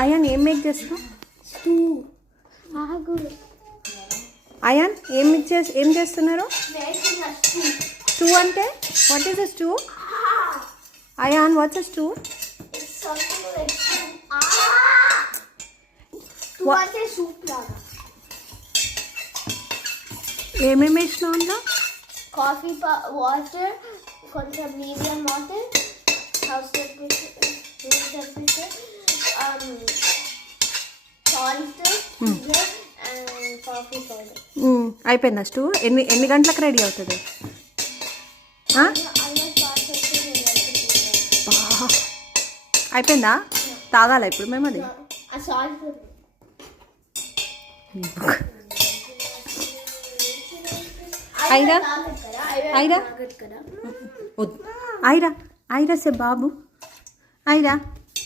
Ion ఏం make చేస్తున్నావు? స్టూ. ఆగు. అయాన్ ఏం చేస్తున్నారు? స్టూ అంటే what is a stew? Ayan what's a stew? Stew అంటే సూప్ లాగా. ఏమేమి వేసినావు అందులో? కాఫీ వాటర్, కొంచెం medium water, house temperature, salt and coffee powder. అయిపోయిందా స్టూ? ఎన్ని గంటలకు రెడీ అవుతుంది? అయిపోయిందా? తాగాలా ఇప్పుడు మేము అది? సాల్ట్ ఐరా ఐరా వద్దు. ఐరా ఐరా సే బాబు ఐరా